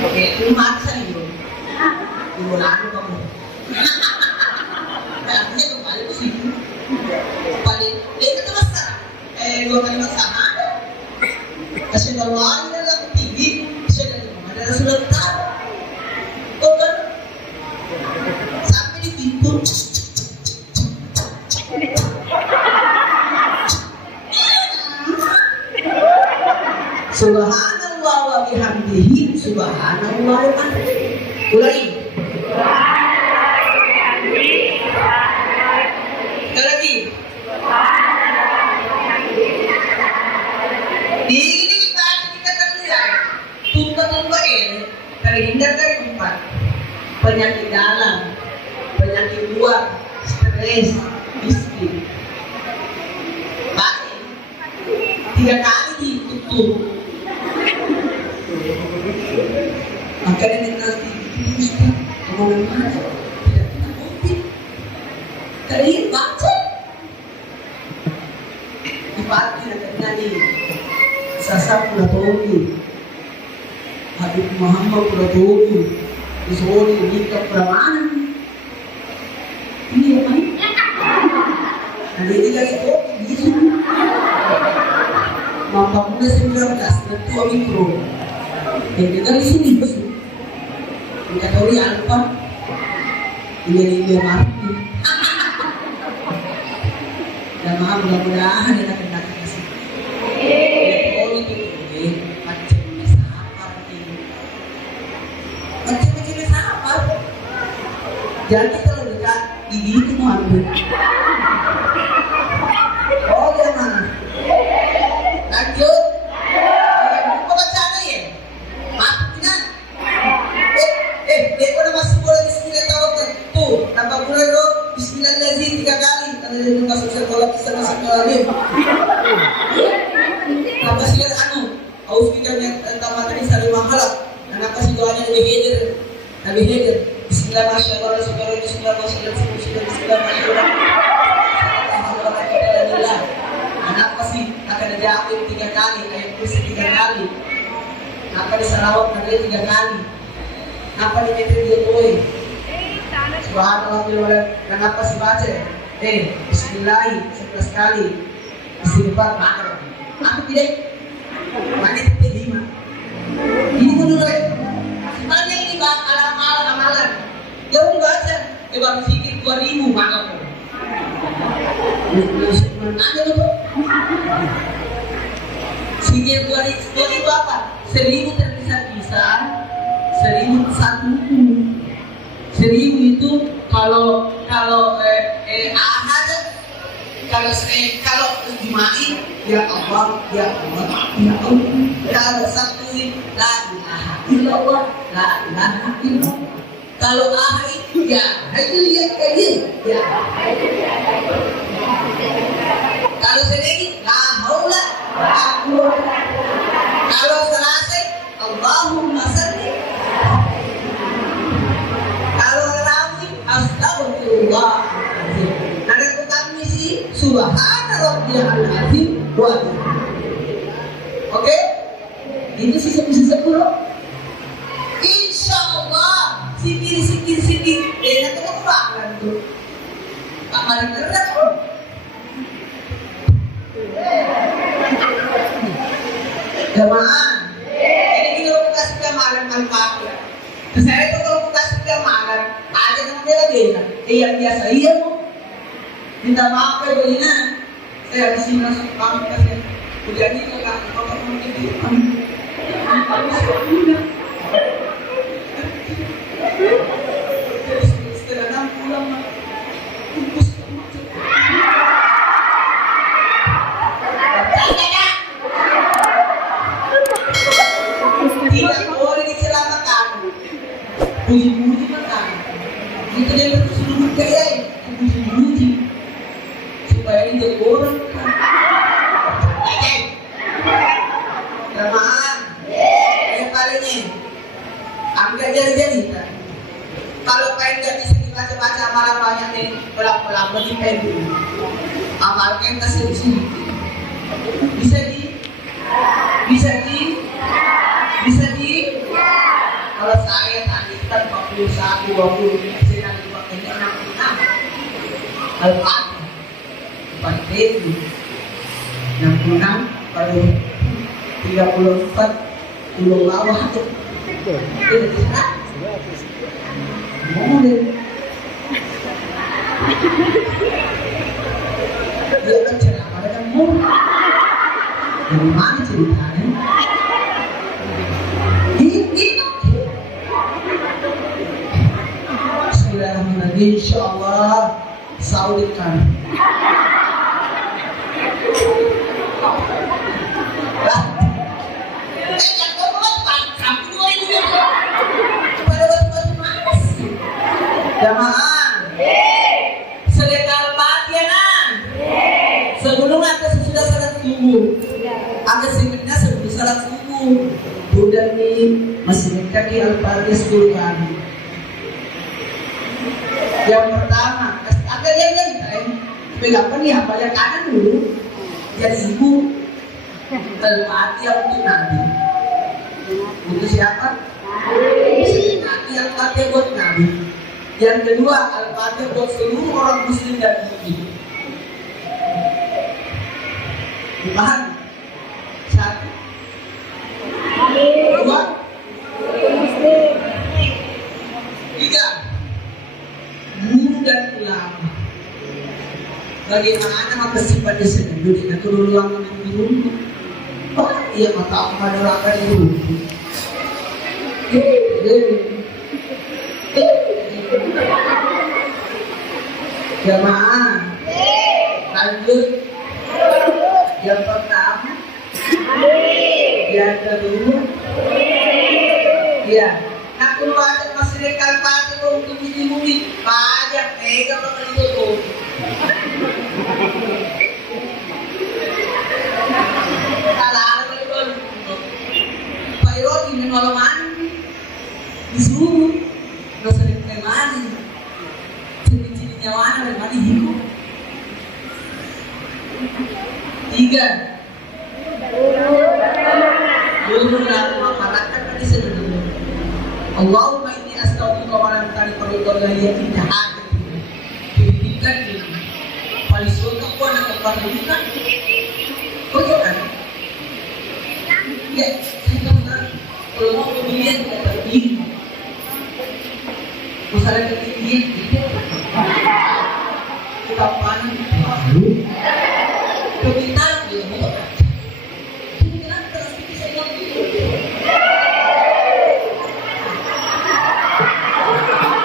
Oke, itu mati itu. Ibu kamu. Artinya kembali ke situ. Paling itu terus dua kalimat sama. Asyhadu an la ilaha illallah tinggi, asyhadu anna Muhammadar Rasulullah. Oh kan? Sampai di pintu. Subhanallah wa bihamdihi subhanallah wa bihamdihi. Ulangi. Lagi. Ini kita terlihat tumba-tumba ini terhindar dari empat penyakit dalam, penyakit luar, stres, miskin. Baik, 3 kali ditutup. Makanya kita harus kemana-mana tidak kita covid. Tadi baca di pagi nanti Sasa pula togi Habib Muhammad pula togi Isoni nikah peramaan ini apa nih? Nanti tiga itu gitu Mampak muda 19 Ketua mikro yang kita di sini besul kita tahu ya apa dia mati dan maha mudah-mudahan dia akan datang ke sini macam-macamnya sama jadi kalau dekat gigi itu mau ambil oh dia mana lanjut buka bacaan ya maafnya dia pada masuk bola bismillah taruh tuh tambah bola itu bismillah lazim 3 kali karena dia masuk sekolah bisa masuk ke alim apa sih anu aus kita yang tentang materi salimah halak dan apa sih doanya Nabi Hidir bismillah masyaallah bismillah masyaallah bismillah masyaallah dan apa sih akan dijawab 3 kali ayat kursi 3 kali apa disalawat Nabi 3 kali apa dikatakan dia tuh subhanallah dan apa sih baca bismillah 11 kali istighfar makar aku tidak mana itu 5 ini dulu sebenarnya ini amalan jauh dibaca baru sikit 2000 makar ada tuh sikit 2000 apa 1000 terpisah-pisah 1000 satu 1000 itu kalau ahad kalau dimain ya Allah ya Allah ya Allah kalau satu la ilaha illallah la ilaha illallah kalau ahad ya hayyu ya qayyum ya kalau sedikit la haula la quwwata kalau selesai Allahumma shalli kalau rawi astagfirullah ada tukang misi subhana rabbiyal azim wa oke ini sisa-sisa dulu insyaallah sikit nanti aku bakalan tuh tak mari berat jemaah ini kalau kasih kemarin manfaat ya saya itu kalau kasih kemarin ada yang bela-bela yang biasa iya mau minta maaf ya Belina saya habis ini langsung pamit kasih ujian ini kalau kamu gitu setelah 6 bulan tunggu tidak boleh diselamatkan puji-puji makan itu dia berseluruh gaya puji-puji supaya ini jadi orang jemaah yang palingnya ambil jadi kalau kain gak bisa dibaca-baca amalan banyak nih pelan-pelan bagi kain dulu amalkan kasih di sini bisa di saya tadi kan 41, 20, saya nanti pakainya 66. Al-Fatihah 4.000, 66 baru 34 pulau bawah tuh. Itu boleh. Dia kan ceramah kan murah. Dari mana ceritanya? Bismillahirrahmanirrahim. Insyaallah saudikan. Jamaah, sedekah Al-Fatihah. Sebelum atau sesudah salat subuh? Ada sebenarnya sebelum salat subuh. Bulan ini masih dekat di Al-Fatihah 10 kali. Yang pertama, agak yang pegang nih apa yang kanan dulu. Jadi ibu Al-Fatihah untuk Nabi. Untuk siapa? Nabi. Al-Fatihah buat Nabi. Yang kedua, Al-Fatihah buat seluruh orang muslim dan mukmin. Dipahami? Satu. Dua. Tiga. Guru dan ulama. Bagaimana maka sifatnya sendiri dan keluluan dulu. Oh iya, mata aku ada rakan dulu. Jamaah, lanjut. Yang pertama, yang kedua, ya. Nah, keluarga masih dekat pagi untuk mudi banyak mega bakal itu. Kalau ada itu, Pak Irodi menolong disuruh, nggak sering kemana. Nyawana dari mana hidup? Tiga. Guru dan masyarakat tadi sebelumnya. Allahumma inni astaghfiruka wa la tani qadar ya inna hada. Pendidikan ini. Paling suka aku anak pendidikan. Bagaimana? Ya, saya tahu kalau mau pemilihan tidak terpilih. Masalah ketinggian kapan lalu kebetulan dia mau kebetulan terus bisa ngerti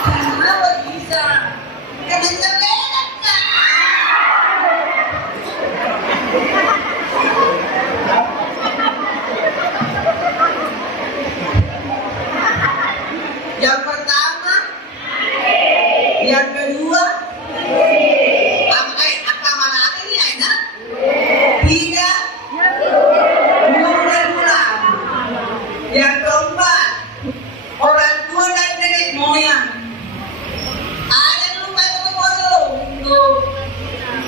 kenapa bisa karena terledak yang pertama yang kedua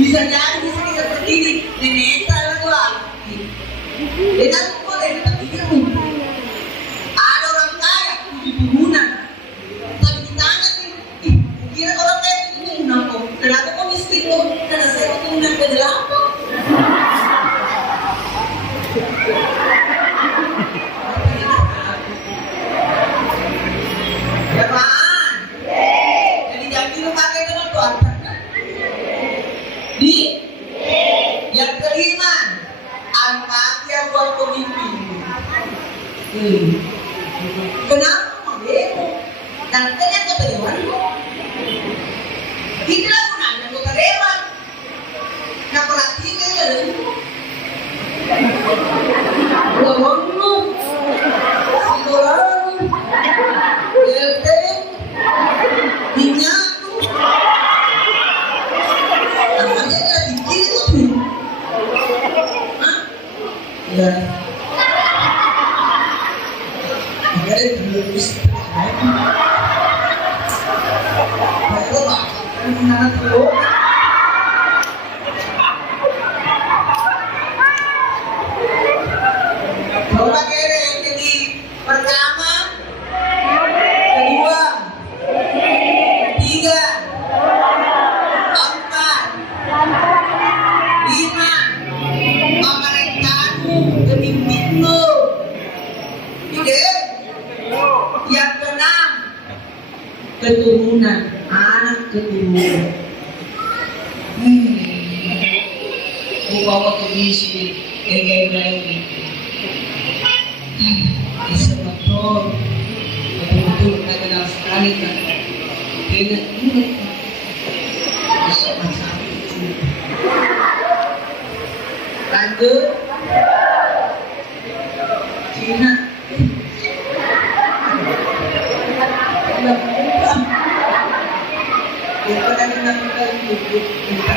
bisa jadi bisa kita berdiri nenek salah lagi dengan boleh kita pikir ada orang kaya di turunan tapi di tangan nih kira orang kaya ini kenapa kok miskin kok karena saya keturunan ke delapan jadi jangan lu pakai dengan tuan. Yang kelima, Al-Fatihah buat pemimpin. Kenapa mau dan ternyata kedewan kita gunanya untuk kedewan yang pelatih kita lawanmu sidoran LT minyak ya, agar terus baru akan menanam telur. Coba kira yang jadi pertama isi gaya-gaya isa betul betul-betul kenal sekali kan tidak ingat bisa macam itu lanjut Cina kadang kita duduk minta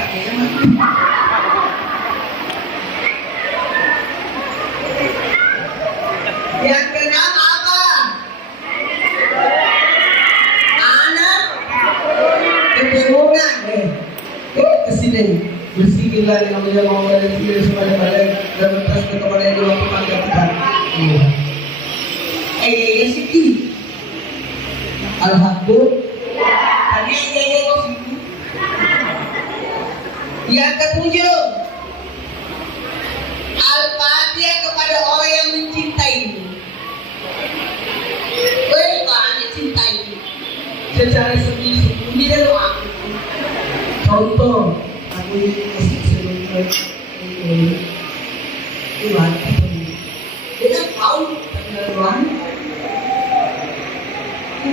yang kenal apa? Anak kebingungan kesini bersihkan lagi namanya mau ada di sepada dan bertas kepada yang waktu panjang kita ya sih alhamdulillah tadi ya yang ketujuh Al-Fatihah kepada orang yang mencintaimu. Bagaimana cintai secara sembunyi dan aku. Contoh, aku masih sebelum Tuhan kita tahu Tuhan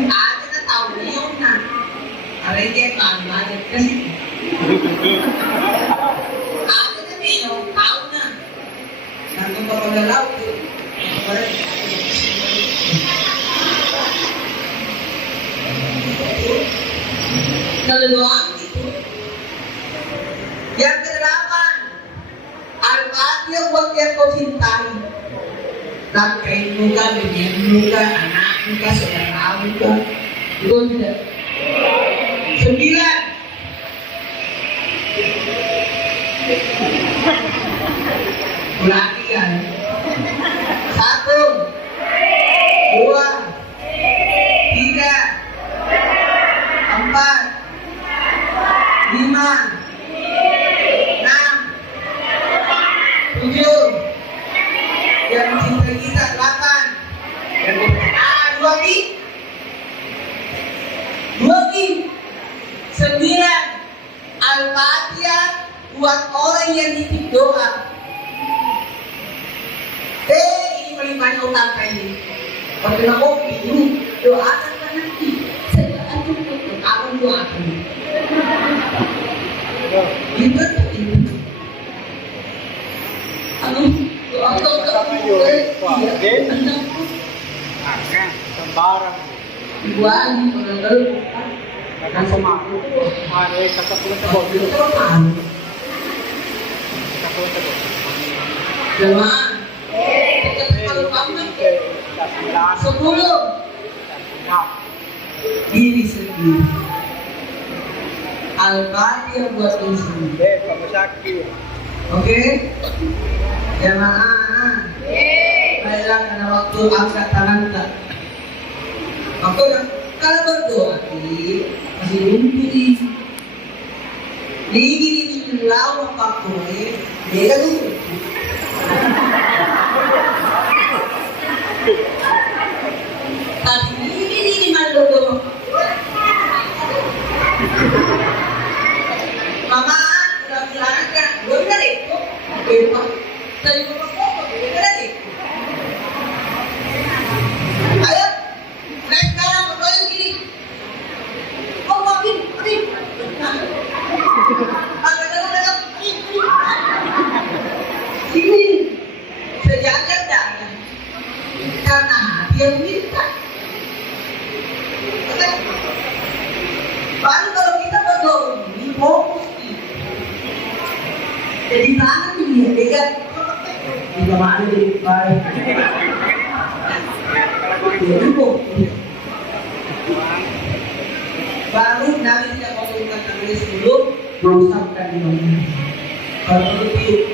ada tahu dia nak ada yang kan ada kasih ada dia tahu nak dan kepada laut keluar itu yang kedelapan Al-Fatihah buat yang kau cintai nafkain muka, binian muka, anak muka, saudara muka itu tidak 9 ulangi kan 1 2 3 4 5 6 7 yang mencintai kita 8 yang 2 lagi 9 Al-Fatihah buat orang yang titip doa. Ini paling banyak utama ini. Waktu nak kopi ini doakan nanti. Saya akan doakan doakan. Itu. Anu doakan sembarang buat orang akan sama hari kata pula sebut jangan kalau kamu 10 diri sendiri Al-Fatihah buat diri sendiri kamu sakit oke jamaah baiklah karena waktu angkat tangan tak aku kalau berdoa masih lumpur ini lawan apa kue dia tu tapi ini malu doa mama udah bilang kan gue udah deh oke pak tadi gue ngomong gue udah deh ayo naik sekarang berdoa gini oh makin ini sejajar jangan karena hati yang minta baru kalau kita berdoa ini fokus jadi tangan ini ya juga mana jadi baik jadi fokus baru Nabi tidak mau mengatakan sebelum berusaha di mana kalau begitu